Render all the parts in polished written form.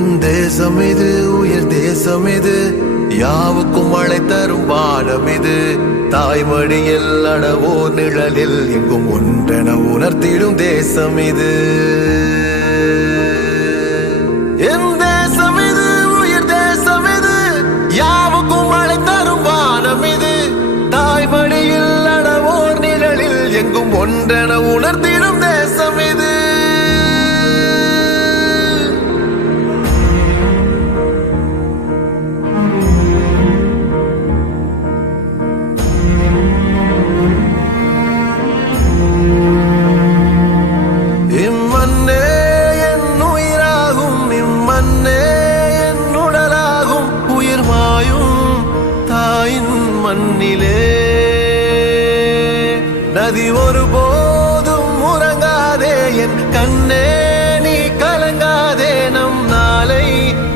என் தேசம் இது உயிர் தேசம் இது யாவுக்கும் மழை தரும் வானம் இது தாய்மடியில் அடவோர் நிழலில் எங்கும் ஒன்றென உணர்த்திடும் தேசம் இது என் தேசம் இது உயிர் தேசம் இது யாவுக்கும் மழை தரும் வானம் இது தாய்மடியில் அடவோர் நிழலில் எங்கும் ஒன்றென உணர்த்திடும் தேசம் இது நதி ஒருபோதும் உறங்காதே என் கண்ணே நீ கலங்காதே நம் நாளை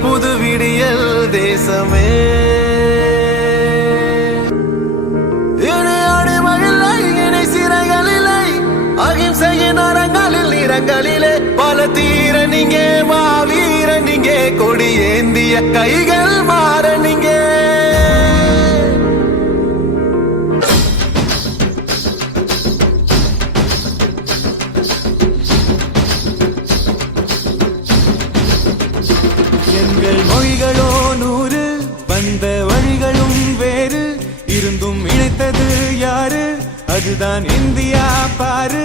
புது விடியல் தேசமே இனி அடிமையில்லை இனி சிறைகளில்லை அகிம்சையின் அறங்களில் நிறங்களிலே பல தீர நீங்கே மாவீர நீங்கே கொடி ஏந்திய கைகள் மாற நீங்கே எங்கள் மொழிகளோ 100 வந்த வழிகளும் வேறு இருந்தும் இணைத்தது யாரு அதுதான் இந்தியா பாரு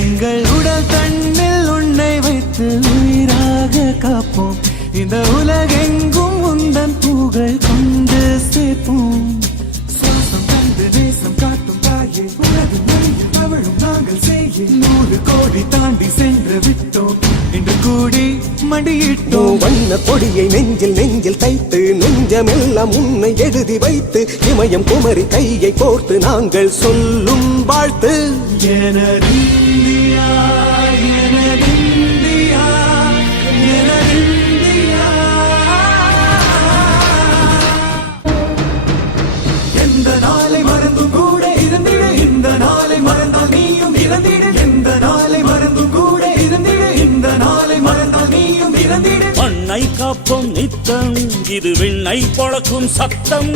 எங்கள் உடல் தன்னில் உன்னை வைத்து உயிராக காப்போம் இந்த உலகெங்கும் உந்தன் புகழ் கொண்டு சேர்ப்போம் சுவாசம் தந்து தேசம் காட்டும் தாயே உலகு மொழியில் தவழும் நாங்கள் செய்ய 100 கோடி தாண்டி சென்று விட்டோம் இன்று கூடி மடியிட்டோம் வண்ண கொடியை நெஞ்சில் நெஞ்சில் தைத்து நெஞ்சமெல்லாம் உன்னை எழுதி வைத்து இமயம் குமரி கையை கோர்த்து நாங்கள் சொல்லும் வாழ்த்து எனதிந்தியா எனதிந்தியா எனதிந்தியா எந்த நாளை மறந்தும் கூட இருந்திட இந்த நாளை மறந்தால் நீயும் இறந்திட எந்த நாளை மறந்தும் கூட இருந்திட இந்த நாளை மறந்தால் நீயும் இறந்திட மண்ணை காப்போம் நித்தம் இது விண்ணை பொழக்கும் சத்தம்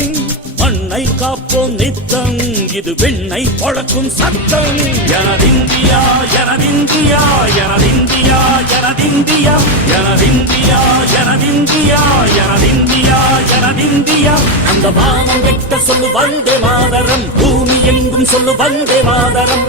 மண்ணை காப்போம் நித்தம் இது விண்ணை பொழக்கும் சத்தம் எனதிந்தியா எனதிந்தியா எனதிந்தியா எனதிந்தியா எனதிந்தியா எனதிந்தியா எனதிந்தியா எனதிந்தியா அந்த வானம் வெட்ட சொல்லு வந்தே மாதரம் பூமி எங்கும் சொல்லு வந்தே மாதரம்